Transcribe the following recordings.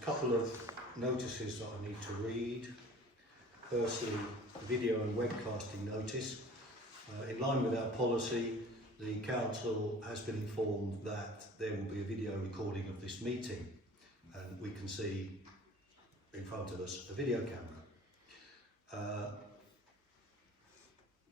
Couple of notices that I need to read. Firstly, the video and webcasting notice. In line with our policy, the council has been informed that there will be a video recording of this meeting, and we can see in front of us a video camera.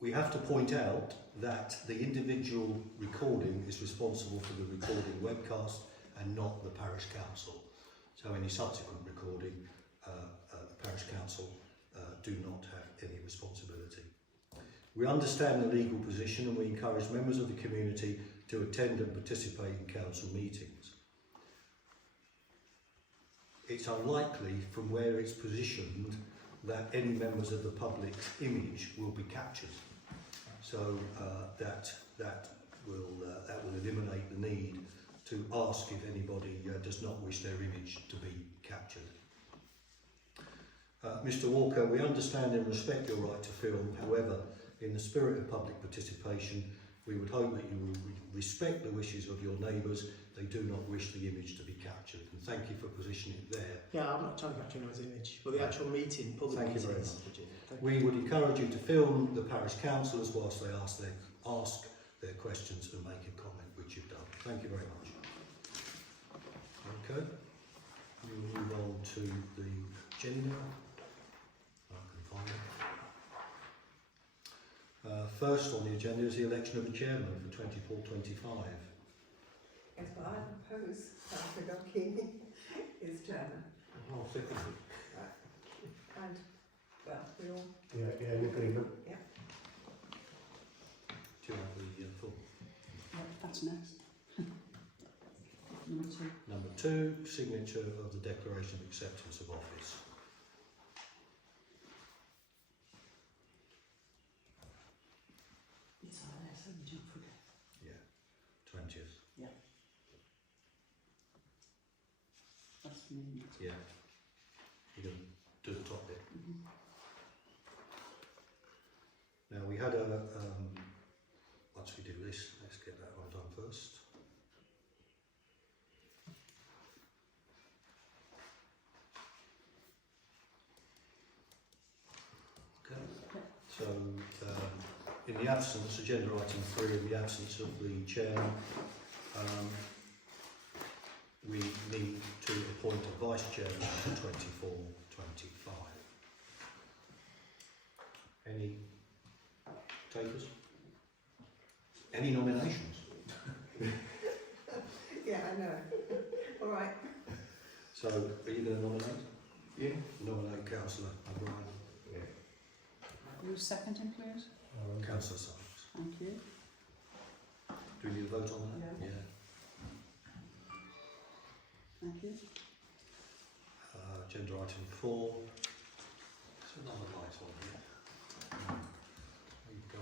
We have to point out that the individual recording is responsible for the recording webcast and not the parish council. So any subsequent recording, the parish council do not have any responsibility. We understand the legal position and we encourage members of the community to attend and participate in council meetings. It's unlikely from where it's positioned that any members of the public's image will be captured. So that will eliminate the need to ask if anybody does not wish their image to be captured. Mr. Walker, we understand and respect your right to film. However, in the spirit of public participation, we would hope that you will respect the wishes of your neighbours. They do not wish the image to be captured. And thank you for positioning it there. Yeah, I'm not trying to capture anyone's image, but the actual meeting, public Thank you meeting. very much. We would encourage you to film the parish councillors whilst they ask their questions and make a comment, which you've done. Thank you very much. Okay, we'll move on to the agenda. I can find it. First on the agenda is the election of a chairman for 24-25. Yes, but I propose Councillor Gargini is chairman. I'll second it. Right. And, well, we all... Yeah, in agreement. Yeah. Do you have the full? Yeah, that's next. Number 2. Number 2, signature of the Declaration of Acceptance of Office. It's on there, so we don't forget. Yeah, 20th. Yeah. That's the meeting. Yeah. You're going to do the top bit. Mm-hmm. Now we had a, once we do this, let's get that one done first. Okay, so in the absence, agenda item 3, in the absence of the chairman, we need to appoint a vice chairman for 24-25. Any takers? Any nominations? Yeah, I know. All right. So, are you going to nominate? Yeah. Nominate Councillor O'Brien. Yeah. Who's seconding, please? Councillor Sykes. Thank you. Do we need a vote on that? Yeah. Thank you. Agenda item 4. There's another light on here. There you go.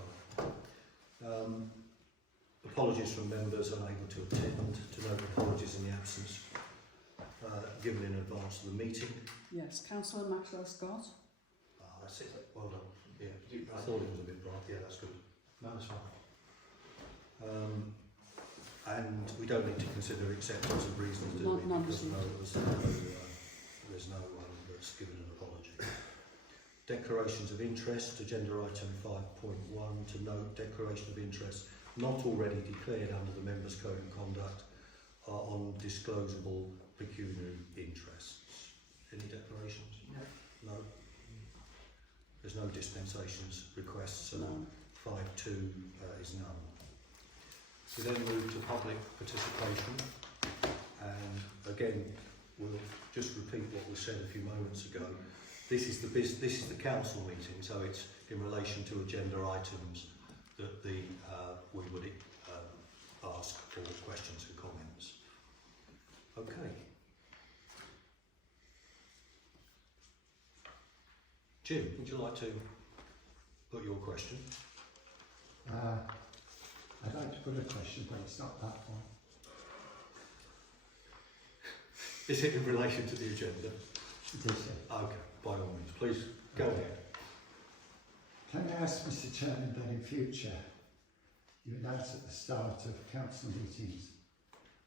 Apologies from members unable to attend. To note apologies in the absence given in advance of the meeting. Yes, Councillor Maxwell Scott. That's it. Well done. Yeah, I thought it was a bit bright. Yeah, that's good. No, that's fine. And we don't need to consider acceptance of reasons, do we? None Because there's no one that's given an apology. Declarations of interest, agenda item 5.1, to note declaration of interest not already declared under the Members' Code of Conduct are on disclosable pecuniary interests. Any declarations? No. No? There's no dispensations requests, so No. 5.2 is none. We then move to public participation, and again we'll just repeat what was said a few moments ago. This is the council meeting, so it's in relation to agenda items that we would ask for questions and comments. Okay. Jim, would you like to put your question? I'd like to put a question, but it's not that one. Is it in relation to the agenda? It is. Okay, by all means, please go ahead. Can I ask, Mr. Chairman, that in future you announce at the start of council meetings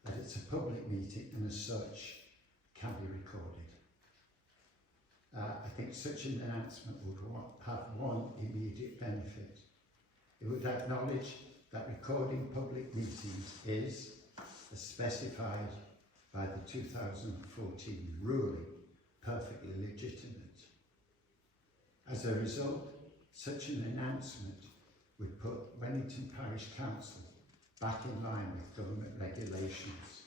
that it's a public meeting and as such can be recorded. I think such an announcement would have one immediate benefit. It would acknowledge that recording public meetings is, as specified by the 2014 ruling, perfectly legitimate. As a result, such an announcement would put Wennington Parish Council back in line with government regulations.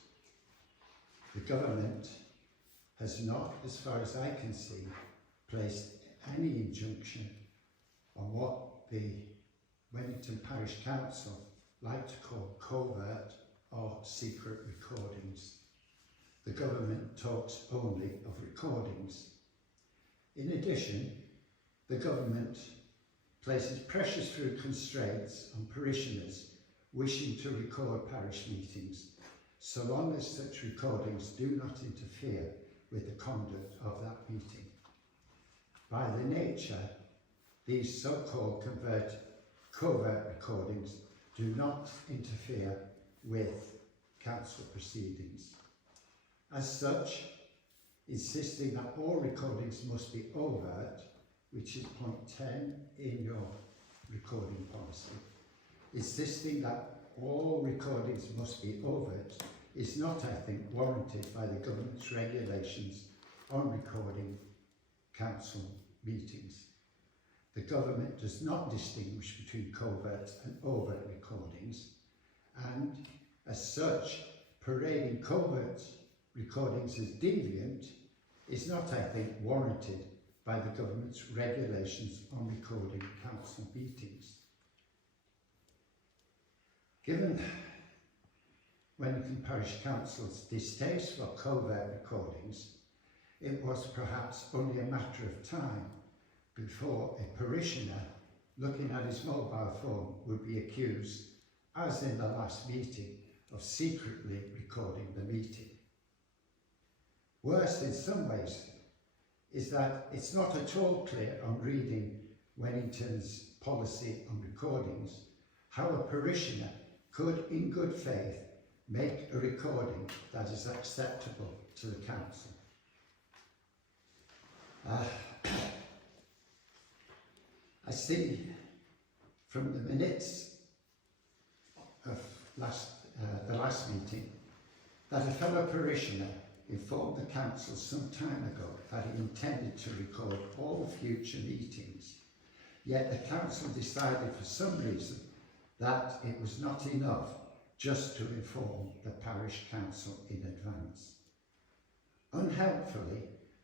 The government has not, as far as I can see, placed any injunction on what the Wennington Parish Council like to call covert or secret recordings. The government talks only of recordings. In addition, the government places pressures through constraints on parishioners wishing to record parish meetings, so long as such recordings do not interfere with the conduct of that meeting. By their nature, these so-called covert recordings do not interfere with council proceedings. As such, insisting that all recordings must be overt, which is point 10 in your recording policy, insisting that all recordings must be overt is not, I think, warranted by the government's regulations on recording council meetings. The government does not distinguish between covert and overt recordings, and as such, parading covert recordings as deviant is not, I think, warranted by the government's regulations on recording council meetings. Given Wennington Parish Council's distaste for covert recordings, it was perhaps only a matter of time before a parishioner looking at his mobile phone would be accused, as in the last meeting, of secretly recording the meeting. Worse in some ways is that it's not at all clear on reading Wennington's policy on recordings how a parishioner could, in good faith, make a recording that is acceptable to the council. I see from the minutes of the last meeting that a fellow parishioner informed the council some time ago that he intended to record all future meetings, yet the council decided for some reason that it was not enough just to inform the parish council in advance. Unhelpfully,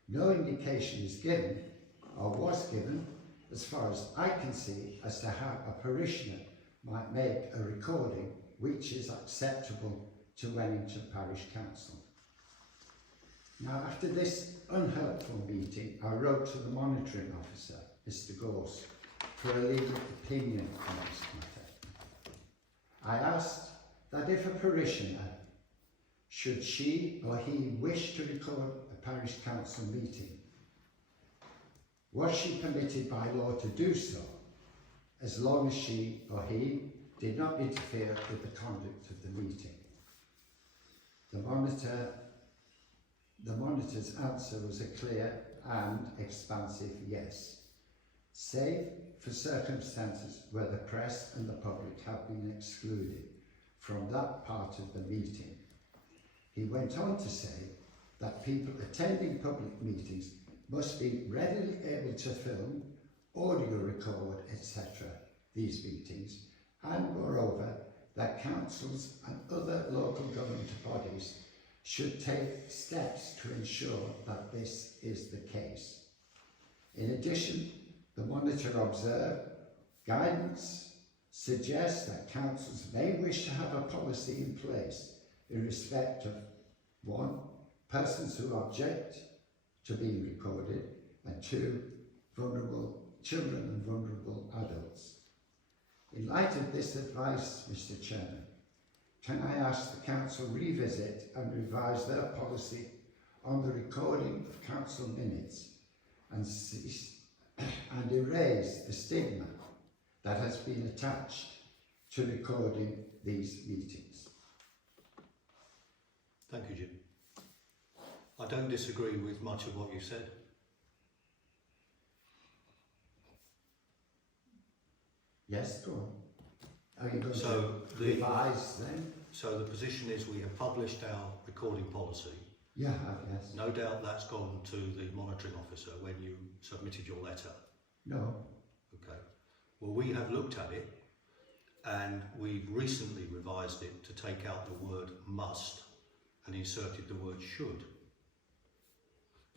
no indication is given, or was given, as far as I can see, as to how a parishioner might make a recording which is acceptable to Wennington Parish Council. Now, after this unhelpful meeting, I wrote to the monitoring officer, Mr. Gorse, for a legal opinion on this matter. I asked that if a parishioner, should she or he wish to record a parish council meeting, was she permitted by law to do so, as long as she or he did not interfere with the conduct of the meeting? The monitor's answer was a clear and expansive yes, save for circumstances where the press and the public have been excluded from that part of the meeting. He went on to say that people attending public meetings must be readily able to film, audio record, etc. these meetings, and moreover, that councils and other local government bodies should take steps to ensure that this is the case. In addition, the monitor observed guidance suggests that councils may wish to have a policy in place in respect of 1. Persons who object to being recorded, and 2. Vulnerable children and vulnerable adults. In light of this advice, Mr. Chairman, can I ask the Council revisit and revise their policy on the recording of Council minutes and erase the stigma that has been attached to recording these meetings? Thank you, Jim. I don't disagree with much of what you said. Yes, go on. Are you going So to revise then? So the position is we have published our recording policy. You have, yes. No doubt that's gone to the monitoring officer when you submitted your letter. No. Okay. Well, we have looked at it and we've recently revised it to take out the word must and inserted the word should.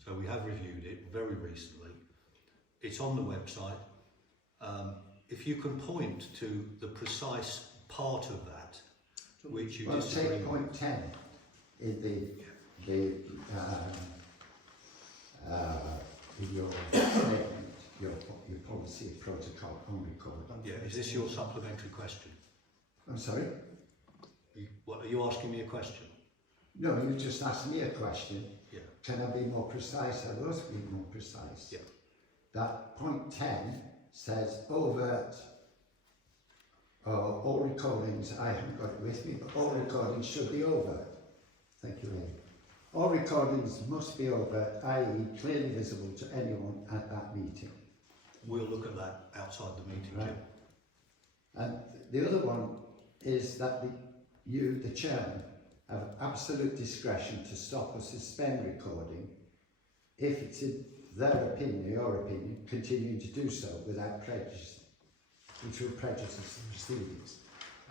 So we have reviewed it very recently. It's on the website. If you can point to the precise part of that which you Well, disagree take point 10 in your statement, your policy of protocol on recording. Yeah, is this your supplementary question? I'm sorry? What, are you asking me a question? No, you just asked me a question. Yeah. Can I be more precise? I was being more precise. Yeah. That point 10 says overt, all recordings, I haven't got it with me, but all recordings should be overt. Thank you, Amy. All recordings must be overt, i.e. clearly visible to anyone at that meeting. We'll look at that outside the meeting, Right. Jim. And the other one is that you, the chairman, have absolute discretion to stop or suspend recording if it's in their opinion, your opinion, continuing to do so without prejudice, which will prejudice the proceedings.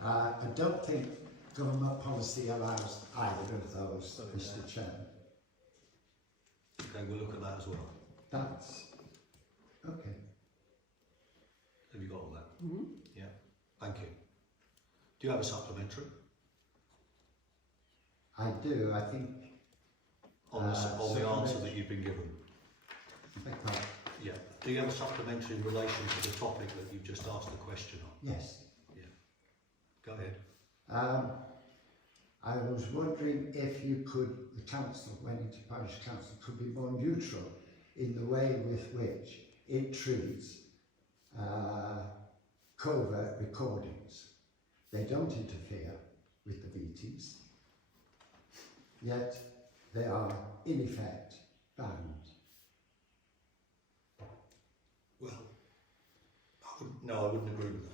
I don't think government policy allows either of those, Mr. Chairman. Okay, we'll look at that as well. That's okay. Have you got all that? Mm-hmm. Yeah. Thank you. Do you have a supplementary I do. I think. on the answer supplementary. that you've been given? Beg pardon? Yeah. Do you have a supplementary in relation to the topic that you've just asked the question on? Yes. Go ahead. I was wondering if you could, the council, Wennington Parish Council, could be more neutral in the way with which it treats covert recordings. They don't interfere with the meetings, yet they are in effect banned. Well, no, I wouldn't agree with that.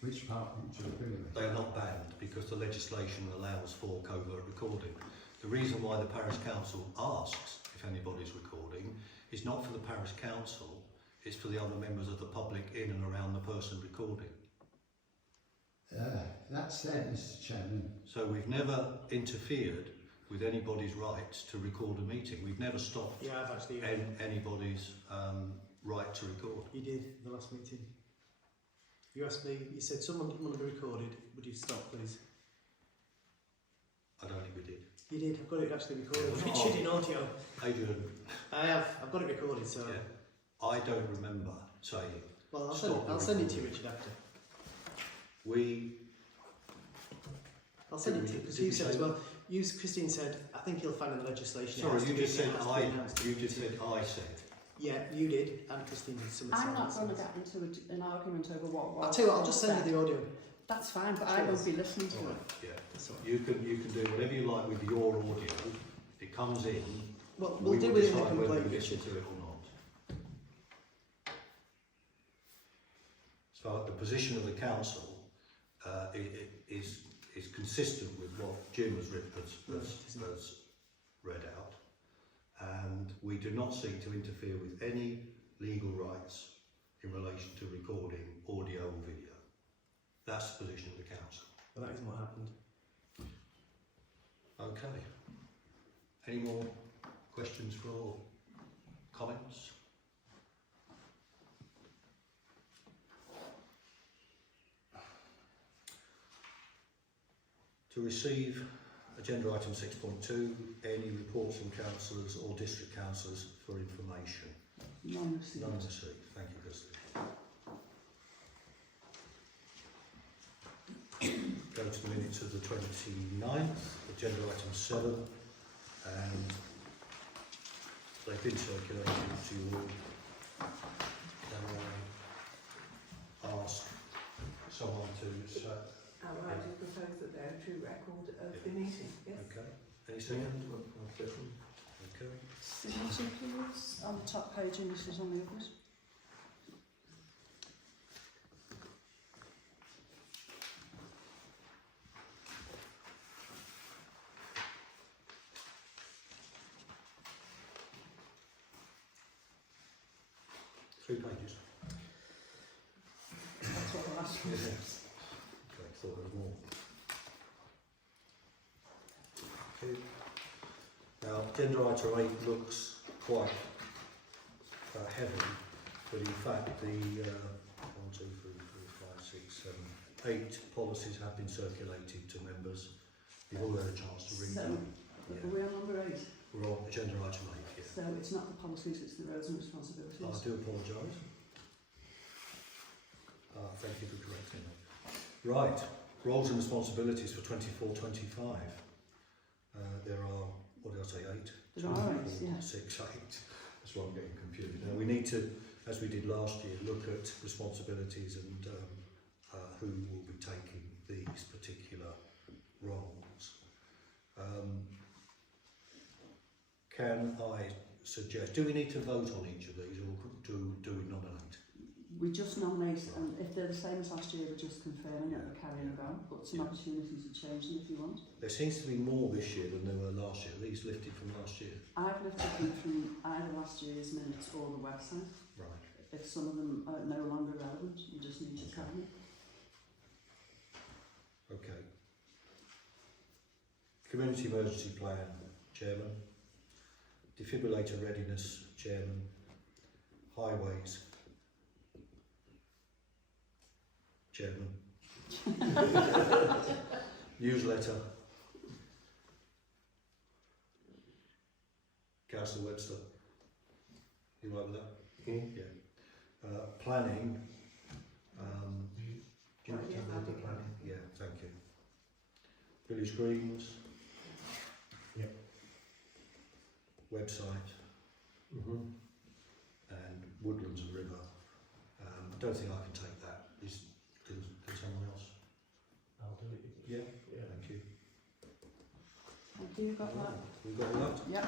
Which part would you agree with? They are not banned because the legislation allows for covert recording. The reason why the parish council asks if anybody's recording is not for the parish council, it's for the other members of the public in and around the person recording. That said, Mr. Chairman, So we've never interfered with anybody's rights to record a meeting. We've never stopped Yeah, I've actually. anybody's right to record. You did the last meeting. You asked me. You said someone didn't want to be recorded. Would you stop, please? I don't think we did. You did. I've got it actually recorded. Yeah. Richard in audio. Adrian, I have. I've got it recorded. So. yeah, I don't remember saying Well, Stop I'll the send it to you, recording. Richard, after. I'll send it to you because Did you we said say as well. You, Christine said, I think you'll find in the legislation. it Sorry, has to you be- just said it has to be announced. you just said I said. Yeah, you did, and Christine did some. I'm not going to get into an argument over what was. I'll tell you what. I'll just send you the audio. That's fine, but I won't be listening to All it. right, yeah. That's all. You can do whatever you like with your audio. If it comes in, Well, we we'll deal will with it in the decide whether complaint, we listen Richard. to it or not. So the position of the council is consistent with what Jim has read out, and we do not seek to interfere with any legal rights in relation to recording audio or video. That's the position of the council. Well, that isn't what happened. Okay. Any more questions or comments? To receive agenda item 6.2, any reports from councillors or district councillors for information. None received. None received. Thank you, Christine. Go to the minutes of the 29th, agenda item 7, and they've been circulated to you all. Can I ask someone to say? I propose that they're a true record of the meeting, yes. Okay. Any second? Okay. Signature please, on the top page and this is on the others. Three pages. That's what the last one Yeah. is. Okay, thought there was more. Okay. Now, agenda item 8 looks quite heavy, but in fact the 1, 2, 3, 4, 5, 6, 7, 8 policies have been circulated to members. You've all had a chance to read So, them. are we on number 8? We're on agenda item 8 here. So it's not the policies, it's the roles and I responsibilities. do apologise. Thank you for correcting me. Right, roles and responsibilities for 24-25. There are, what did I say, 8? There are 8, yeah. 6, 8. That's why I'm getting confused. Now we need to, as we did last year, look at responsibilities and who will be taking these particular roles. Can I suggest, do we need to vote on each of these or do we nominate? We just nominate, and if they're the same as last year, we're just confirming that we're carrying them on, but some opportunities to change them if you want. There seems to be more this year than there were last year. These lifted from last year. I've lifted them from either last year's minutes or the website. Right. If some of them are no longer relevant, you just need to carry them. Okay. Community Emergency Plan, Chairman. Defibrillator Readiness, Chairman. Highways, Chairman. Newsletter. Councillor Webster. You right with that? Yeah. Planning. Do you want to Yes, have a I'll look do at planning? Yeah, thank you. Village Greens. Yep. Website. And Woodlands and River. I don't think I can take that. Can someone else? I'll do it. Yeah. Yeah. Thank you. Thank you, got that? We've got that. Yeah.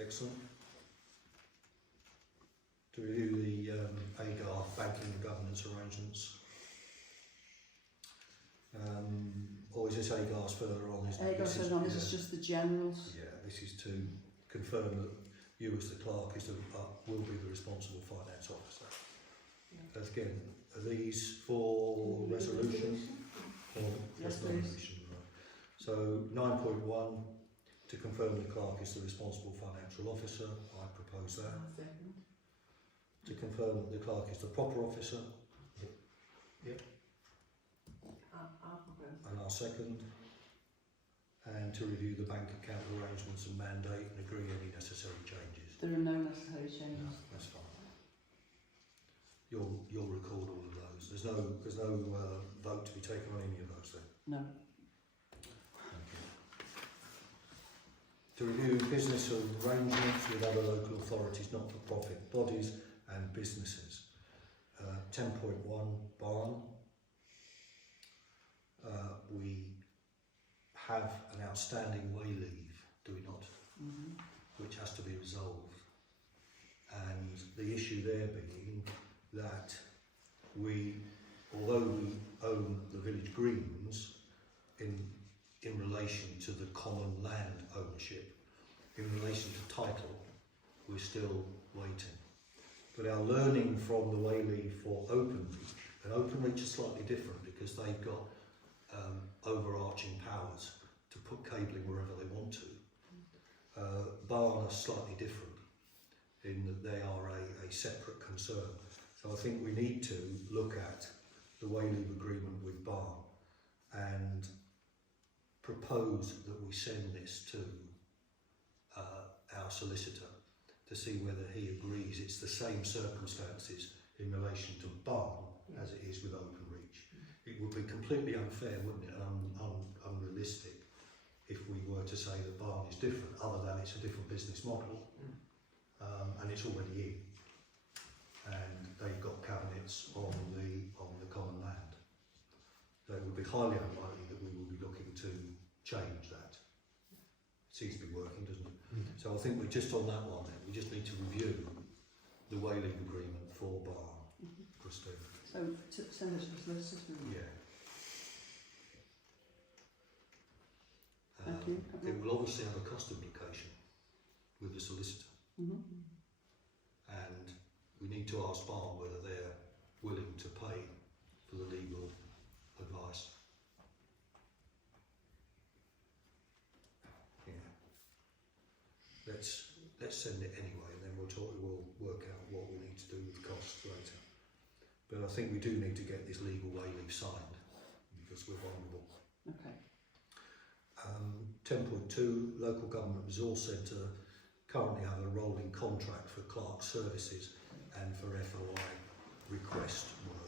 Excellent. To review the AGAR banking and governance arrangements. Or is this AGAR's further on? Isn't it? This is just the generals. Yeah, this is to confirm that you as the clerk will be the responsible finance officer. Yeah. Again, are these for resolution? Or Yes, for please. resolution, right. So 9.1, to confirm the clerk is the responsible financial officer. I propose that. I'll second. To confirm that the clerk is the proper officer. I'll propose. And I'll second. And to review the bank account arrangements and mandate and agree any necessary changes. There are no necessary No, changes. that's fine. You'll record all of those. There's no vote to be taken on any of those then. No. Thank you. To review business arrangements with other local authorities, not-for-profit bodies and businesses. 10.1 barn. We have an outstanding way leave, do we not? Mm-hmm. Which has to be resolved. And the issue there being that although we own the village greens in relation to the common land ownership, in relation to title, we're still waiting. But our learning from the Whaley for Openreach, and Openreach is slightly different because they've got overarching powers to put cabling wherever they want to. Barn are slightly different in that they are a separate concern. So I think we need to look at the Whaley agreement with Barn and propose that we send this to our solicitor to see whether he agrees it's the same circumstances in relation to Barn as it is with Openreach. It would be completely unfair, wouldn't it, and unrealistic if we were to say that Barn is different, other than it's a different business model, and it's already in, and they've got cabinets on the common land. So it would be highly unlikely that we will be looking to change that. seems to be working, doesn't it? So I think we're just on that one then. We just need to review the whaling agreement for Bar, Christine. So to send it to the solicitors. Yeah. Thank you. It will obviously have a cost implication with the solicitor, and we need to ask Bar whether they're willing to pay for the legal advice. Yeah. Let's send it anyway, and then we'll work out what we need to do with costs later. But I think we do need to get this legal waiver signed because we're vulnerable. Okay. 10.2, Local Government Resource Centre currently have a rolling contract for Clerk services and for FOI request work.